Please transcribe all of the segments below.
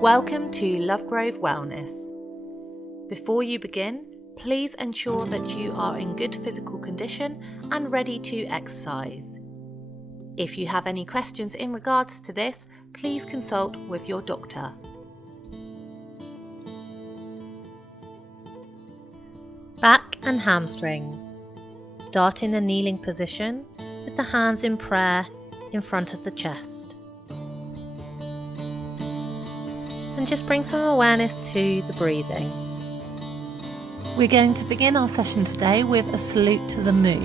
Welcome to Lovegrove Wellness. Before you begin, please ensure that you are in good physical condition and ready to exercise. If you have any questions in regards to this, please consult with your doctor. Back and hamstrings. Start in a kneeling position with the hands in prayer in front of the chest. And just bring some awareness to the breathing. We're going to begin our session today with a salute to the moon.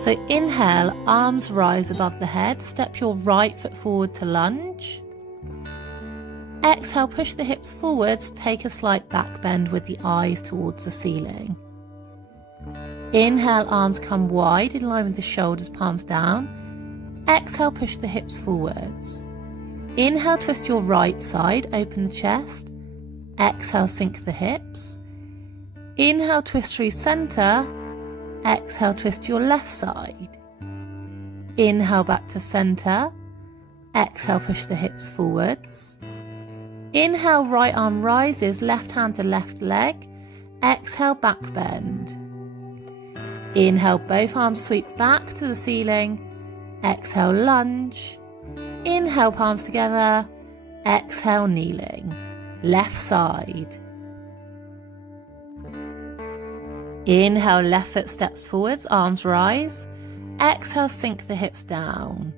So inhale, arms rise above the head, step your right foot forward to lunge. Exhale, push the hips forwards, take a slight back bend with the eyes towards the ceiling. Inhale, arms come wide in line with the shoulders, palms down. Exhale, push the hips forwards. Inhale, twist your right side, open the chest. Exhale, sink the hips. Inhale, twist through center. Exhale, twist your left side. Inhale, back to center. Exhale, push the hips forwards. Inhale, right arm rises, left hand to left leg. Exhale, back bend. Inhale, both arms sweep back to the ceiling. Exhale, lunge. Inhale, palms together. Exhale, kneeling. Left side. Inhale, left foot steps forwards, arms rise. Exhale, sink the hips down.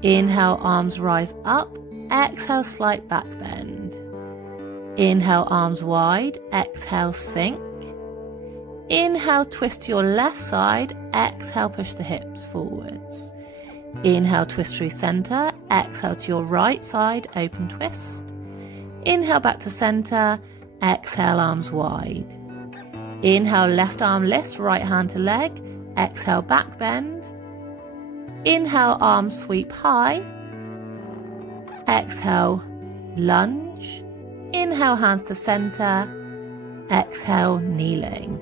Inhale, arms rise up. Exhale, slight back bend. Inhale, arms wide. Exhale, sink. Inhale, twist to your left side. Exhale, push the hips forwards. Inhale, twist through center. Exhale to your right side, open twist. Inhale, back to center. Exhale, arms wide. Inhale, left arm lifts, right hand to leg. Exhale, back bend. Inhale, arms sweep high. Exhale, lunge. Inhale, hands to center. Exhale, kneeling.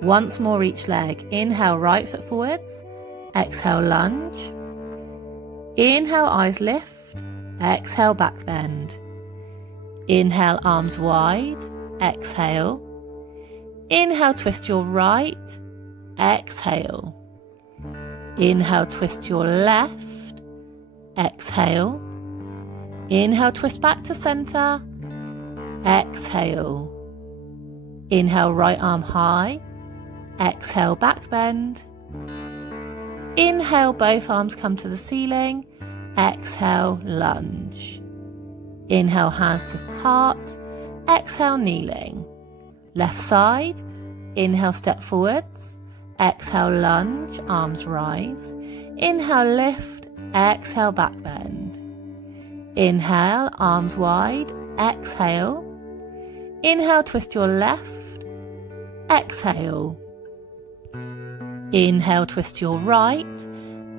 Once more each leg. Inhale, right foot forwards. Exhale, lunge. Inhale, eyes lift. Exhale, back bend. Inhale, arms wide. Exhale. Inhale, twist your right. Exhale. Inhale, twist your left. Exhale. Inhale, twist back to center. Exhale. Inhale, right arm high. Exhale, back bend. Inhale, both arms come to the ceiling. Exhale, lunge. Inhale, hands to heart. Exhale, kneeling. Left side. Inhale, step forwards. Exhale, lunge, arms rise. Inhale, lift. Exhale, back bend. Inhale, arms wide. Exhale. Inhale, twist your left. Exhale. Inhale, twist your right.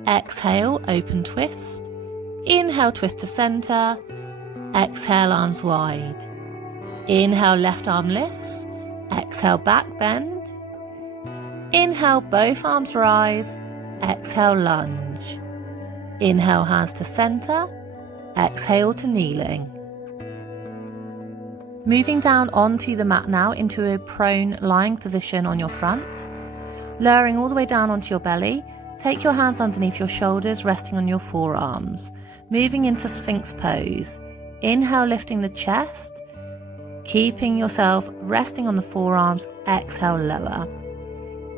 Exhale, open twist. Inhale, twist to center. Exhale, arms wide. Inhale, left arm lifts. Exhale, back bend. Inhale, both arms rise. Exhale, lunge. Inhale, hands to center. Exhale to kneeling. Moving down onto the mat now into a prone lying position on your front. Lowering all the way down onto your belly, take your hands underneath your shoulders, resting on your forearms. Moving into Sphinx pose. Inhale, lifting the chest. Keeping yourself resting on the forearms. Exhale, lower.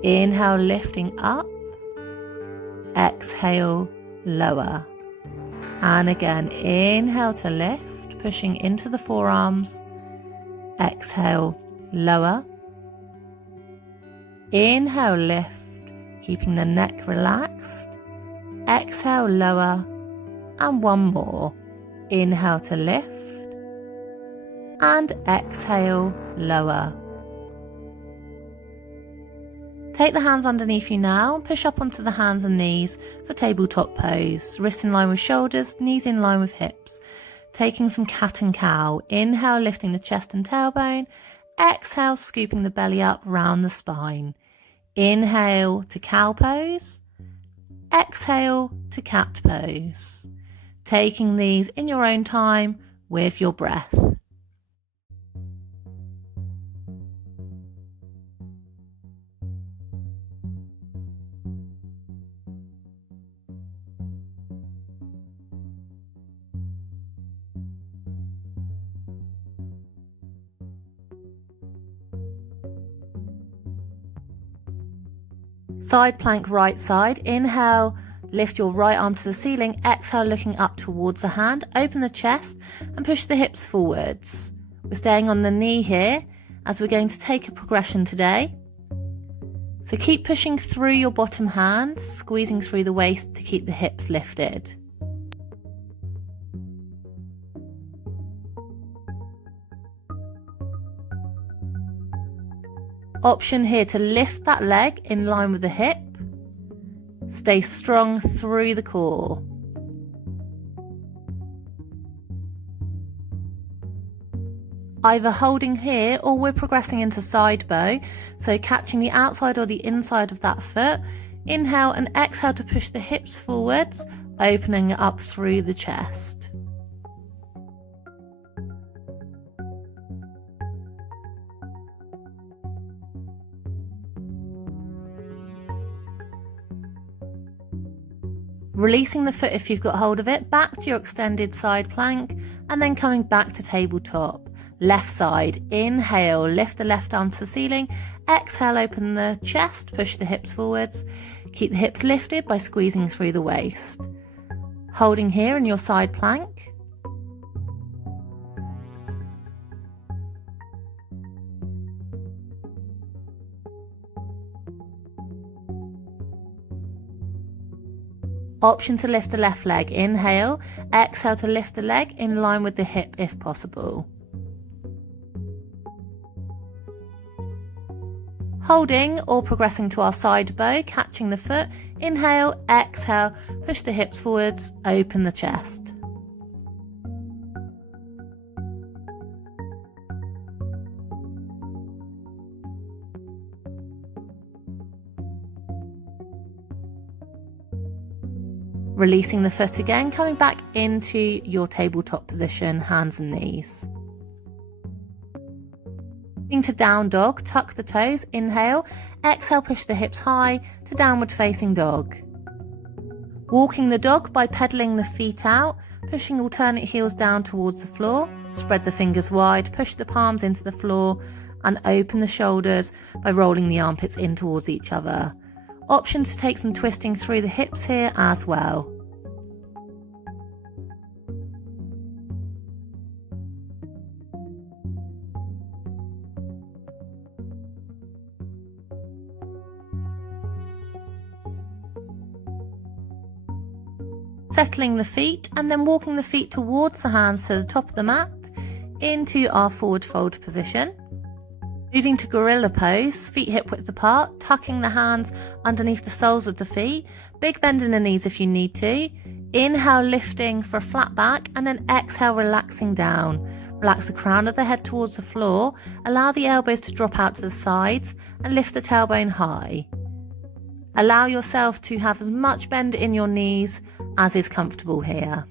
Inhale, lifting up. Exhale, lower. And again, inhale to lift, pushing into the forearms. Exhale, lower. Inhale, lift, keeping the neck relaxed. Exhale, lower. And one more. Inhale to lift. And exhale, lower. Take the hands underneath you now and push up onto the hands and knees for tabletop pose. Wrists in line with shoulders, knees in line with hips. Taking some cat and cow. Inhale, lifting the chest and tailbone. Exhale, scooping the belly up round the spine. Inhale to cow pose. Exhale to cat pose. Taking these in your own time with your breath. Side plank right side. Inhale, lift your right arm to the ceiling. Exhale, looking up towards the hand. Open the chest and push the hips forwards. We're staying on the knee here as we're going to take a progression today. So keep pushing through your bottom hand, squeezing through the waist to keep the hips lifted. Option here to lift that leg in line with the hip. Stay strong through the core. Either holding here or we're progressing into side bow, so catching the outside or the inside of that foot. Inhale and exhale to push the hips forwards, opening up through the chest. Releasing the foot if you've got hold of it, back to your extended side plank, and then coming back to tabletop. Left side, inhale, lift the left arm to the ceiling. Exhale, open the chest, push the hips forwards. Keep the hips lifted by squeezing through the waist. Holding here in your side plank. Option to lift the left leg. Inhale, exhale to lift the leg in line with the hip if possible. Holding or progressing to our side bow, catching the foot. Inhale, exhale, push the hips forwards, open the chest. Releasing the foot again, coming back into your tabletop position, hands and knees. To down dog, tuck the toes, inhale, exhale, push the hips high to downward facing dog. Walking the dog by pedaling the feet out, pushing alternate heels down towards the floor, spread the fingers wide, push the palms into the floor and open the shoulders by rolling the armpits in towards each other. Option to take some twisting through the hips here as well. Settling the feet and then walking the feet towards the hands to the top of the mat into our forward fold position. Moving to gorilla pose, feet hip width apart, tucking the hands underneath the soles of the feet. Big bend in the knees if you need to. Inhale, lifting for a flat back, and then exhale, relaxing down. Relax the crown of the head towards the floor. Allow the elbows to drop out to the sides and lift the tailbone high. Allow yourself to have as much bend in your knees as is comfortable here.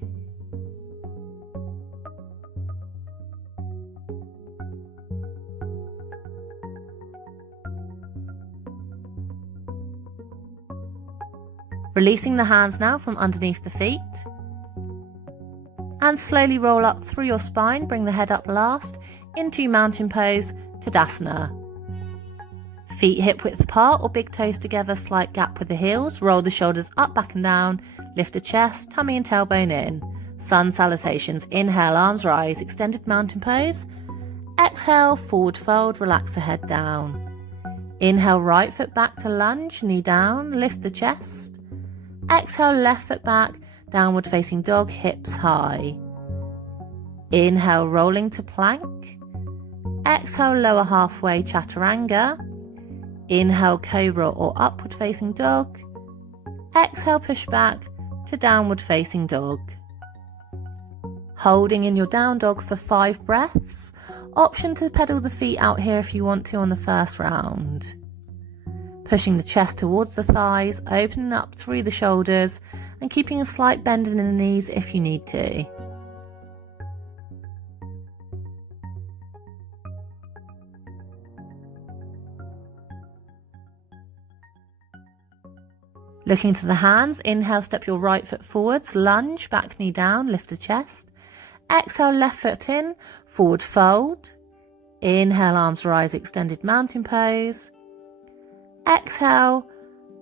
Releasing the hands now from underneath the feet. And slowly roll up through your spine, bring the head up last, into mountain pose, Tadasana. Feet hip width apart or big toes together, slight gap with the heels. Roll the shoulders up, back and down. Lift the chest, tummy and tailbone in. Sun salutations. Inhale, arms rise, extended mountain pose. Exhale, forward fold, relax the head down. Inhale, right foot back to lunge, knee down, lift the chest. Exhale, left foot back, downward facing dog, hips high. Inhale, rolling to plank. Exhale, lower halfway, chaturanga. Inhale, cobra or upward facing dog. Exhale, push back to downward facing dog. Holding in your down dog for 5 breaths. Option to pedal the feet out here if you want to on the first round. Pushing the chest towards the thighs, opening up through the shoulders and keeping a slight bend in the knees if you need to. Looking to the hands, inhale, step your right foot forwards, lunge, back knee down, lift the chest. Exhale, left foot in, forward fold. Inhale, arms rise, extended mountain pose. Exhale,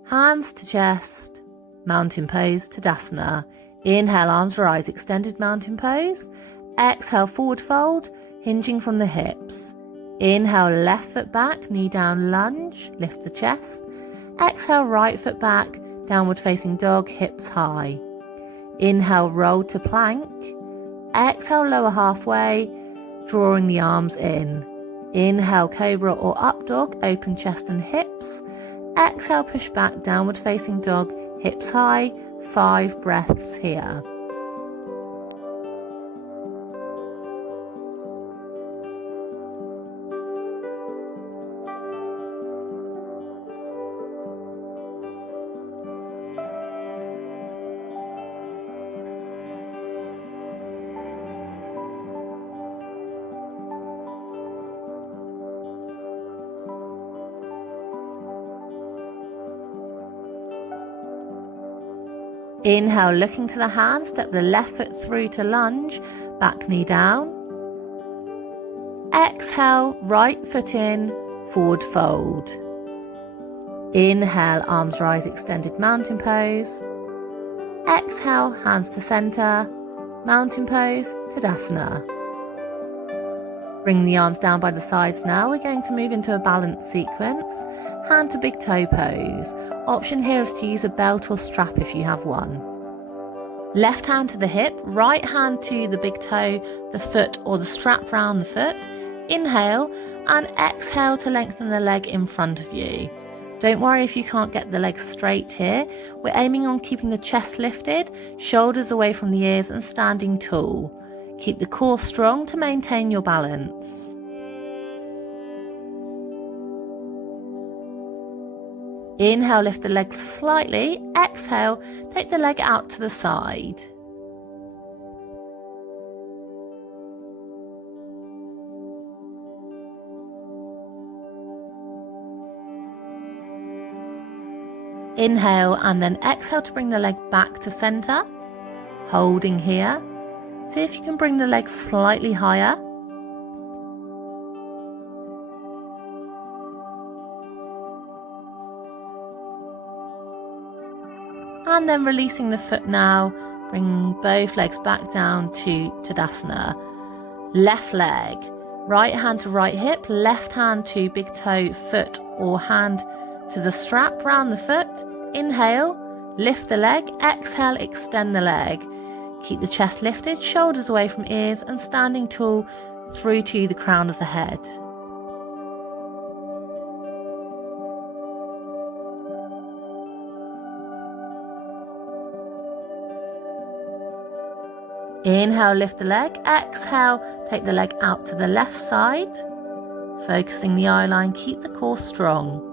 hands to chest, mountain pose, Tadasana. Inhale, arms rise, extended mountain pose. Exhale, forward fold, hinging from the hips. Inhale, left foot back, knee down, lunge, lift the chest. Exhale, right foot back, downward facing dog, hips high. Inhale, roll to plank. Exhale, lower halfway, drawing the arms in. Inhale, cobra or up dog, open chest and hips. Exhale, push back, downward facing dog, hips high. 5 breaths here. Inhale, looking to the hands, step the left foot through to lunge, back knee down. Exhale, right foot in, forward fold. Inhale, arms rise, extended mountain pose. Exhale, hands to center, mountain pose, Tadasana. Bring the arms down by the sides now. We're going to move into a balanced sequence. Hand to big toe pose. Option here is to use a belt or strap if you have one. Left hand to the hip, right hand to the big toe, the foot or the strap round the foot. Inhale and exhale to lengthen the leg in front of you. Don't worry if you can't get the legs straight here. We're aiming on keeping the chest lifted, shoulders away from the ears and standing tall. Keep the core strong to maintain your balance. Inhale, lift the leg slightly. Exhale, take the leg out to the side. Inhale and then exhale to bring the leg back to center. Holding here. See if you can bring the legs slightly higher. And then releasing the foot now, bring both legs back down to Tadasana. Left leg, right hand to right hip, left hand to big toe, foot or hand to the strap round the foot. Inhale, lift the leg, exhale, extend the leg. Keep the chest lifted, shoulders away from ears and standing tall through to the crown of the head. Inhale, lift the leg. Exhale, take the leg out to the left side. Focusing the eye line, keep the core strong.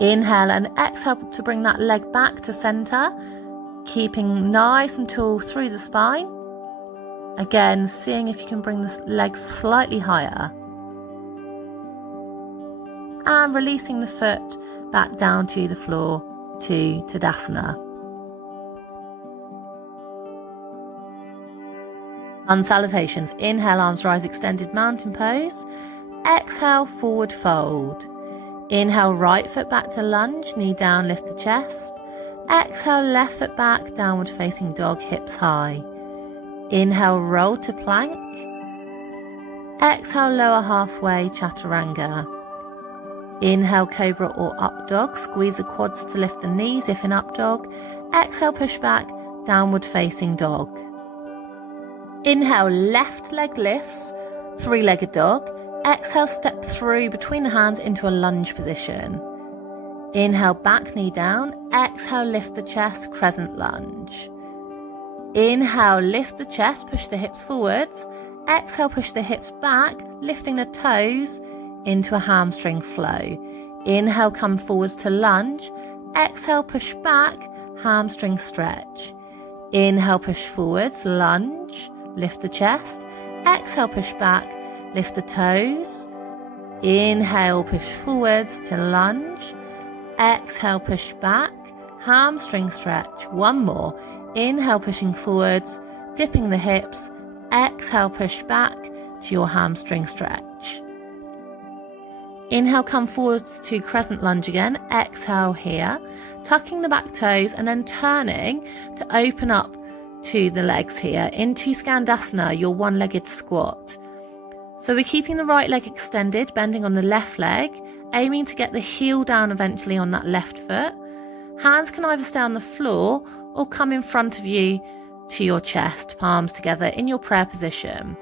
Inhale and exhale to bring that leg back to center, keeping nice and tall through the spine. Again, seeing if you can bring the leg slightly higher. And releasing the foot back down to the floor to Tadasana. And salutations. Inhale, arms rise, extended mountain pose. Exhale, forward fold. Inhale, right foot back to lunge, knee down, lift the chest. Exhale, left foot back, downward facing dog, hips high. Inhale, roll to plank. Exhale, lower halfway, chaturanga. Inhale, cobra or up dog, squeeze the quads to lift the knees if in up dog. Exhale, push back, downward facing dog. Inhale, left leg lifts, three-legged dog. Exhale, step through between the hands into a lunge position. Inhale, back knee down. Exhale, lift the chest, crescent lunge. Inhale, lift the chest, push the hips forwards. Exhale, push the hips back, lifting the toes into a hamstring flow. Inhale, come forwards to lunge. Exhale, push back, hamstring stretch. Inhale, push forwards, lunge, lift the chest. Exhale, push back, lift the toes. Inhale, push forwards to lunge. Exhale, push back, hamstring stretch. One more. Inhale, pushing forwards, dipping the hips. Exhale, push back to your hamstring stretch. Inhale, come forwards to crescent lunge again. Exhale here, tucking the back toes and then turning to open up to the legs here into Skandasana, your one-legged squat. So we're keeping the right leg extended, bending on the left leg, aiming to get the heel down eventually on that left foot. Hands can either stay on the floor or come in front of you to your chest, palms together in your prayer position.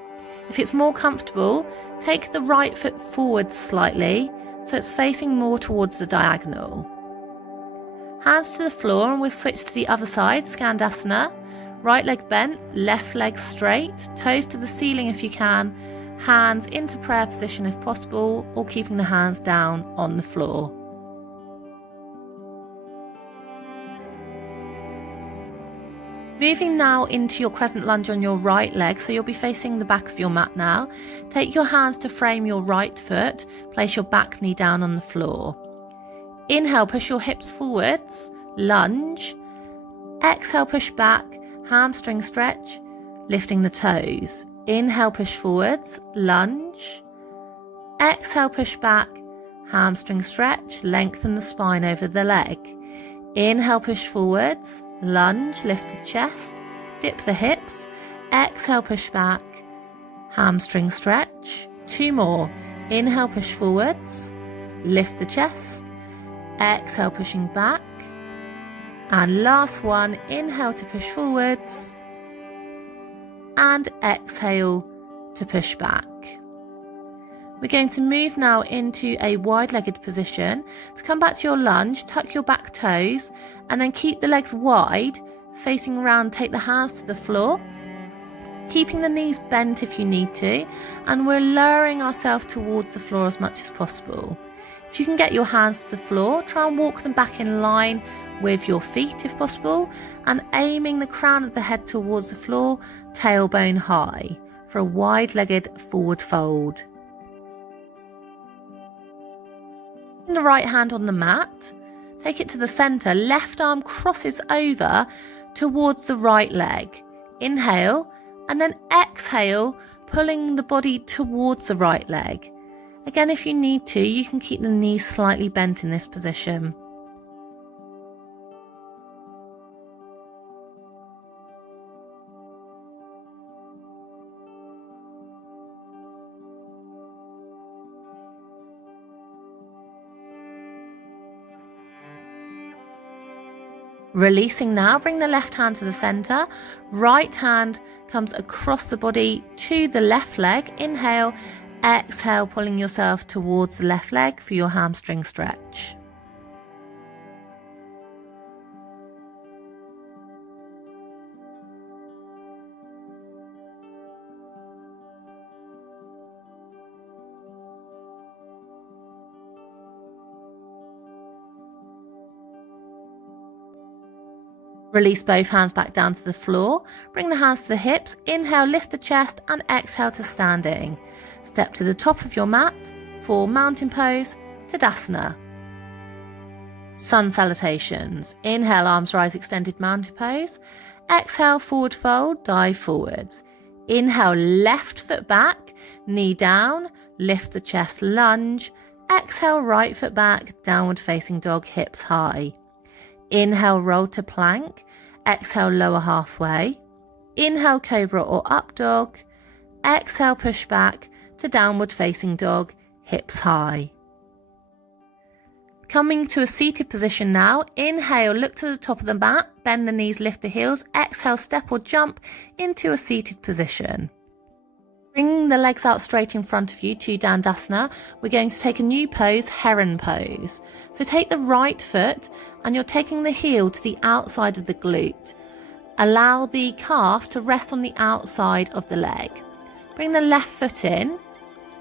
If it's more comfortable, take the right foot forward slightly so it's facing more towards the diagonal. Hands to the floor, and we'll switch to the other side, Skandasana. Right leg bent, left leg straight, toes to the ceiling if you can, hands into prayer position if possible, or keeping the hands down on the floor. Moving now into your crescent lunge on your right leg, so you'll be facing the back of your mat now. Take your hands to frame your right foot, place your back knee down on the floor. Inhale, push your hips forwards, lunge. Exhale, push back, hamstring stretch, lifting the toes. Inhale, push forwards, lunge. Exhale, push back, hamstring stretch, lengthen the spine over the leg. Inhale, push forwards, lunge, lift the chest, dip the hips. Exhale, push back, hamstring stretch. Two more. Inhale, push forwards, lift the chest. Exhale, pushing back. And last one, inhale to push forwards. And exhale to push back. We're going to move now into a wide-legged position. To come back to your lunge, tuck your back toes and then keep the legs wide, facing around, take the hands to the floor, keeping the knees bent if you need to, and we're lowering ourselves towards the floor as much as possible. If you can get your hands to the floor, try and walk them back in line with your feet if possible, and aiming the crown of the head towards the floor, tailbone high, for a wide-legged forward fold. The right hand on the mat, take it to the center, left arm crosses over towards the right leg. Inhale and then exhale, pulling the body towards the right leg. Again, if you need to, you can keep the knees slightly bent in this position. Releasing now, bring the left hand to the center, right hand comes across the body to the left leg. Inhale, exhale, pulling yourself towards the left leg for your hamstring stretch. Release both hands back down to the floor. Bring the hands to the hips. Inhale, lift the chest, and exhale to standing. Step to the top of your mat for mountain pose, Tadasana. Sun salutations. Inhale, arms rise, extended mountain pose. Exhale, forward fold, dive forwards. Inhale, left foot back, knee down, lift the chest, lunge. Exhale, right foot back, downward facing dog, hips high. Inhale, roll to plank. Exhale, lower halfway. Inhale, cobra or up dog. Exhale, push back to downward facing dog, hips high. Coming to a seated position now. Inhale, look to the top of the mat, bend the knees, lift the heels. Exhale, step or jump into a seated position. Bring the legs out straight in front of you to Dandasana. We're going to take a new pose, heron pose. So take the right foot and you're taking the heel to the outside of the glute. Allow the calf to rest on the outside of the leg. Bring the left foot in.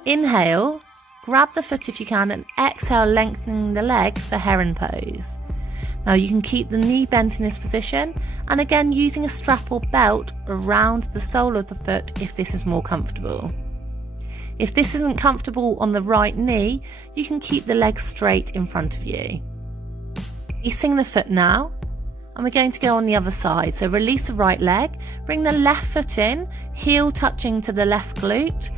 Inhale, grab the foot if you can, and exhale, lengthening the leg for heron pose. Now you can keep the knee bent in this position, and again using a strap or belt around the sole of the foot if this is more comfortable. If this isn't comfortable on the right knee, you can keep the legs straight in front of you. Releasing the foot now, and we're going to go on the other side. So release the right leg, bring the left foot in, heel touching to the left glute,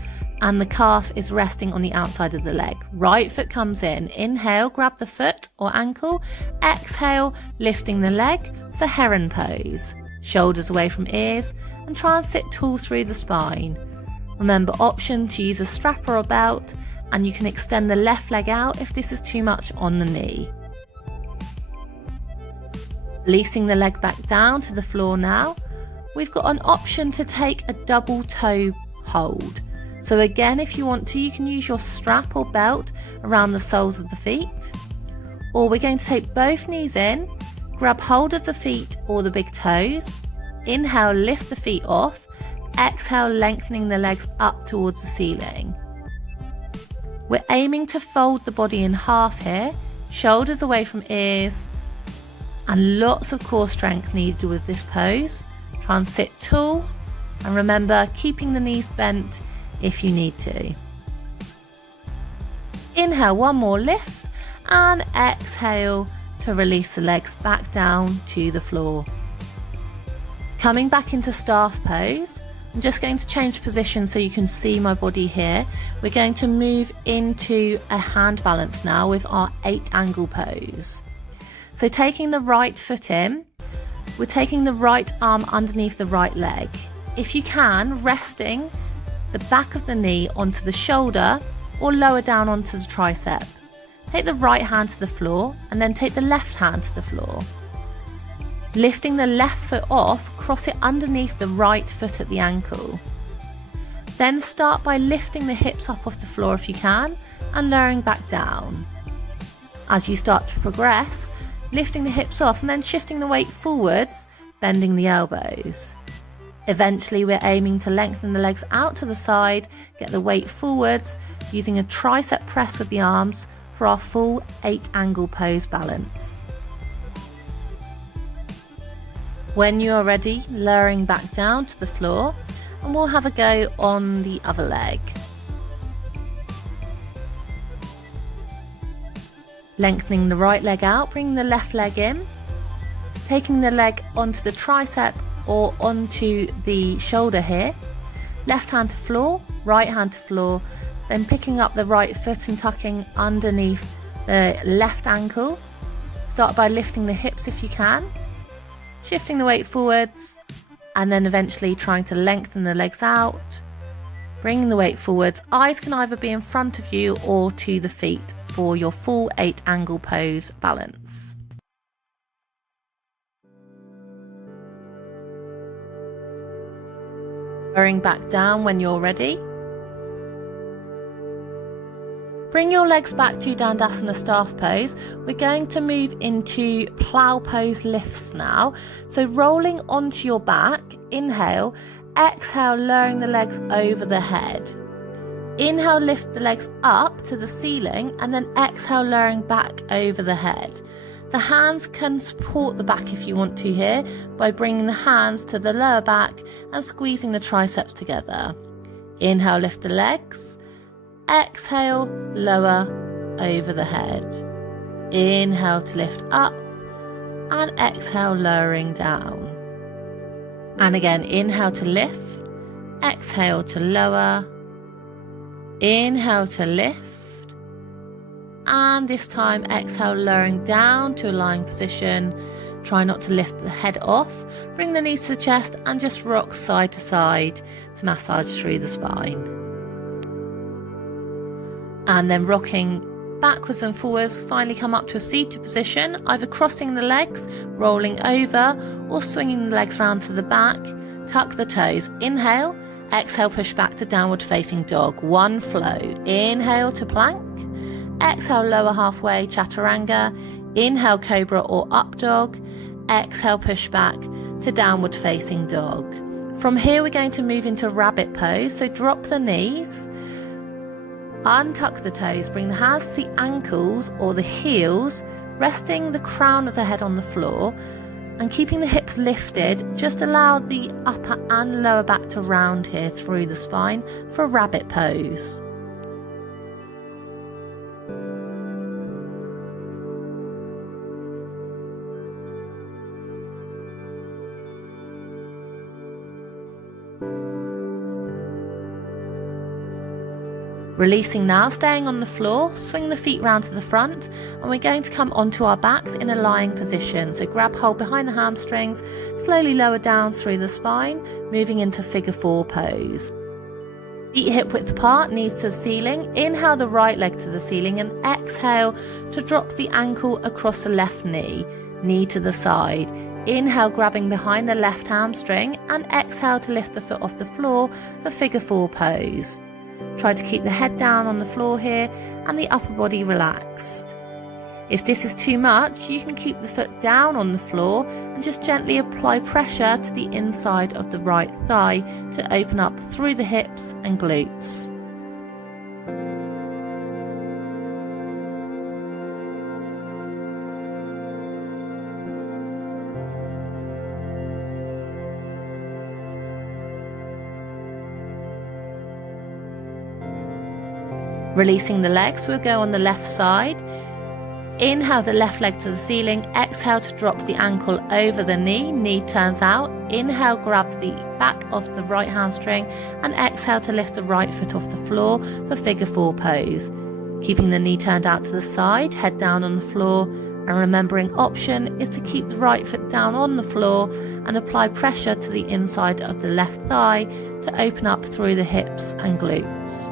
and the calf is resting on the outside of the leg. Right foot comes in. Inhale, grab the foot or ankle. Exhale, lifting the leg for heron pose. Shoulders away from ears, and try and sit tall through the spine. Remember, option to use a strap or a belt, and you can extend the left leg out if this is too much on the knee. Releasing the leg back down to the floor now. We've got an option to take a double toe hold. So again, if you want to, you can use your strap or belt around the soles of the feet. Or we're going to take both knees in, grab hold of the feet or the big toes. Inhale, lift the feet off. Exhale, lengthening the legs up towards the ceiling. We're aiming to fold the body in half here, shoulders away from ears, and lots of core strength needed with this pose. Try and sit tall, and remember, keeping the knees bent if you need to. Inhale, one more lift, and exhale to release the legs back down to the floor. Coming back into staff pose, I'm just going to change position so you can see my body here. We're going to move into a hand balance now with our 8-angle pose. So taking the right foot in, we're taking the right arm underneath the right leg. If you can, resting the back of the knee onto the shoulder or lower down onto the tricep. Take the right hand to the floor and then take the left hand to the floor. Lifting the left foot off, cross it underneath the right foot at the ankle. Then start by lifting the hips up off the floor if you can and lowering back down. As you start to progress, lifting the hips off and then shifting the weight forwards, bending the elbows. Eventually, we're aiming to lengthen the legs out to the side, get the weight forwards, using a tricep press with the arms for our full 8-angle pose balance. When you're ready, lowering back down to the floor, and we'll have a go on the other leg. Lengthening the right leg out, bringing the left leg in, taking the leg onto the tricep or onto the shoulder here. Left hand to floor, right hand to floor, then picking up the right foot and tucking underneath the left ankle. Start by lifting the hips if you can, shifting the weight forwards, and then eventually trying to lengthen the legs out, bringing the weight forwards. Eyes can either be in front of you or to the feet for your full 8-angle pose balance. Lowering back down when you're ready. Bring your legs back to Dandasana staff pose. We're going to move into plow pose lifts now. So rolling onto your back, inhale, exhale, lowering the legs over the head. Inhale, lift the legs up to the ceiling, and then exhale, lowering back over the head. The hands can support the back if you want to here by bringing the hands to the lower back and squeezing the triceps together. Inhale, lift the legs. Exhale, lower over the head. Inhale to lift up, and exhale, lowering down. And again, inhale to lift, exhale to lower, inhale to lift, and this time exhale, lowering down to a lying position. Try not to lift the head off. Bring the knees to the chest and just rock side to side to massage through the spine. And then rocking backwards and forwards, finally come up to a seated position, either crossing the legs, rolling over, or swinging the legs round to the back. Tuck the toes. Inhale, exhale, push back to downward facing dog. One flow. Inhale to plank. Exhale, lower halfway, chaturanga. Inhale, cobra or up dog. Exhale, push back to downward facing dog. From here, we're going to move into rabbit pose. So drop the knees, untuck the toes, bring the hands to the ankles or the heels, resting the crown of the head on the floor, and keeping the hips lifted. Just allow the upper and lower back to round here through the spine for a rabbit pose. Releasing now, staying on the floor, swing the feet round to the front, and we're going to come onto our backs in a lying position. So grab hold behind the hamstrings, slowly lower down through the spine, moving into figure 4 pose. Feet hip width apart, knees to the ceiling. Inhale the right leg to the ceiling and exhale to drop the ankle across the left knee, knee to the side. Inhale, grabbing behind the left hamstring, and exhale to lift the foot off the floor for figure 4 pose. Try to keep the head down on the floor here and the upper body relaxed. If this is too much, you can keep the foot down on the floor and just gently apply pressure to the inside of the right thigh to open up through the hips and glutes. Releasing the legs, we'll go on the left side. Inhale the left leg to the ceiling, exhale to drop the ankle over the knee, knee turns out. Inhale, grab the back of the right hamstring, and exhale to lift the right foot off the floor for figure 4 pose. Keeping the knee turned out to the side, head down on the floor, and remembering option is to keep the right foot down on the floor and apply pressure to the inside of the left thigh to open up through the hips and glutes.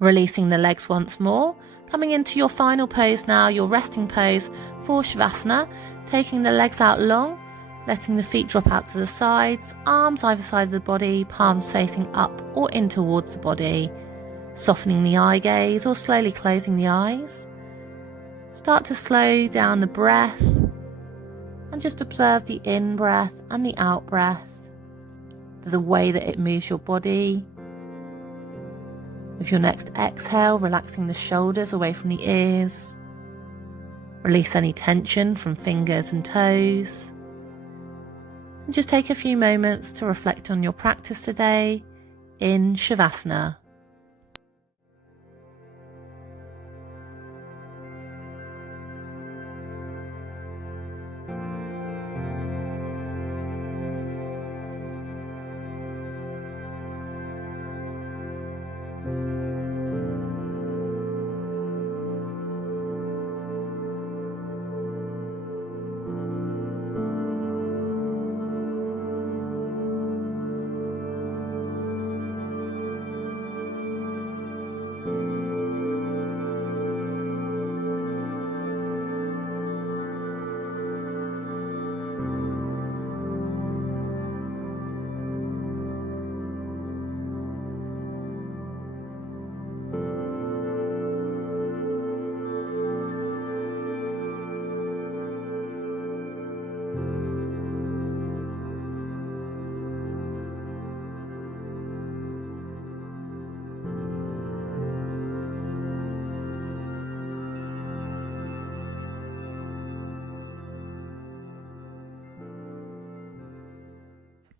Releasing the legs once more, coming into your final pose now, your resting pose for Shavasana, taking the legs out long, letting the feet drop out to the sides, arms either side of the body, palms facing up or in towards the body, softening the eye gaze or slowly closing the eyes. Start to slow down the breath and just observe the in-breath and the out-breath, the way that it moves your body. With your next exhale, relaxing the shoulders away from the ears. Release any tension from fingers and toes. And just take a few moments to reflect on your practice today in Shavasana.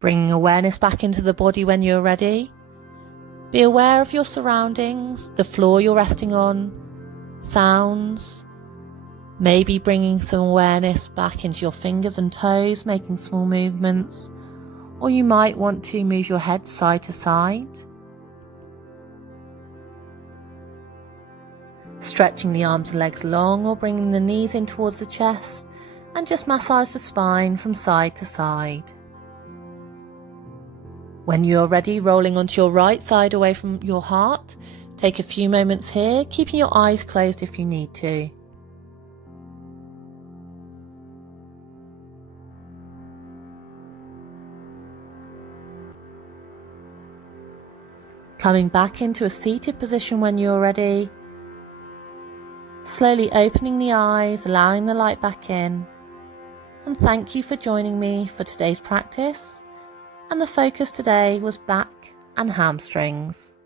Bringing awareness back into the body when you're ready. Be aware of your surroundings, the floor you're resting on, sounds, maybe bringing some awareness back into your fingers and toes, making small movements, or you might want to move your head side to side. Stretching the arms and legs long or bringing the knees in towards the chest and just massage the spine from side to side. When you're ready, rolling onto your right side away from your heart, take a few moments here, keeping your eyes closed if you need to. Coming back into a seated position when you're ready. Slowly opening the eyes, allowing the light back in. And thank you for joining me for today's practice. And the focus today was back and hamstrings.